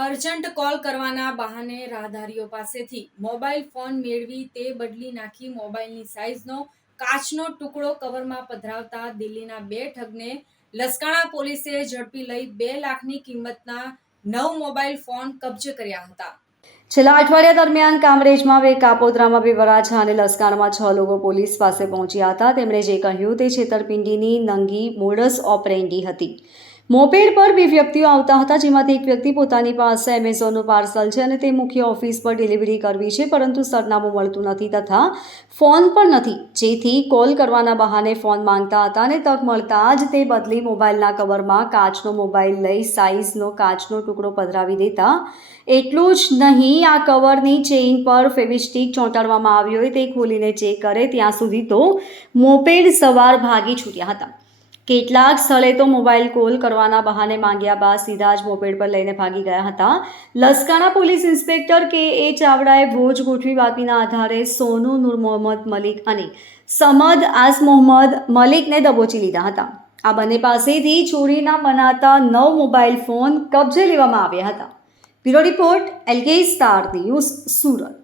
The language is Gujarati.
અર્જન્ટ કોલ કરવાના બહાને રાહદારીઓ પાસેથી મોબાઈલ ફોન મેળવી તે બદલી નાખી મોબાઈલની સાઈઝનો કાચનો ટુકડો કવરમાં પધરાવતા દિલ્હીના 2 ઠગને લસકાણા પોલીસે ઝડપી લઈ 2 લાખની કિંમતના 9 મોબાઈલ ફોન કબજે કર્યા હતા। છેલ્લા અઠવાડિયા દરમિયાન કામરેજમાં 2, કાપોદ્રામાં 2, વરાછા અને લસકાણામાં 6 લોકો પોલીસ પાસે પહોંચ્યા હતા। તેમણે જે કહ્યું તે છેતરપિંડીની નંગી મોડસ ઓપરેન્ડી હતી। મોપેડ પર 2 વ્યક્તિઓ આવતા હતા, જેમાંથી એક વ્યક્તિ પોતાની પાસે એમેઝોનનું પાર્સલ છે અને તે મુખ્ય ઓફિસ પર ડિલિવરી કરવી છે, પરંતુ સરનામું મળતું નથી તથા ફોન પણ નથી, જેથી કોલ કરવાના બહાને ફોન માંગતા હતા અને તક મળતા જ તે બદલી મોબાઈલના કવરમાં કાચનો મોબાઈલ લઈ સાઈઝનો કાચનો ટુકડો પધરાવી દેતા એટલું જ નહીં, આ કવરની ચેઇન પર ફેવિસ્ટિક ચોંટાડવામાં આવ્યો હોય તે ખોલીને ચેક કરે ત્યાં સુધી તો મોપેડ સવાર ભાગી છૂટ્યા હતા। કેટલાક સ્થળે તો મોબાઈલ કોલ કરવાના બહાને માંગ્યા બાદ સીધા જ મોપેડ પર લઈને ભાગી ગયા હતા। Laskana police inspector K A. ચાવડાએ ભોજ ગોઠવી બાતમીના આધારે સોનુ નૂર મોહમ્મદ મલિક અને સમદ આઝ મોહમ્મદ મલિકને દબોચી લીધા હતા। આ બંને પાસેથી ચોરીના મનાતા 9 મોબાઈલ ફોન કબજે લેવામાં આવ્યા હતા। Bureau report, LK star news, Surat.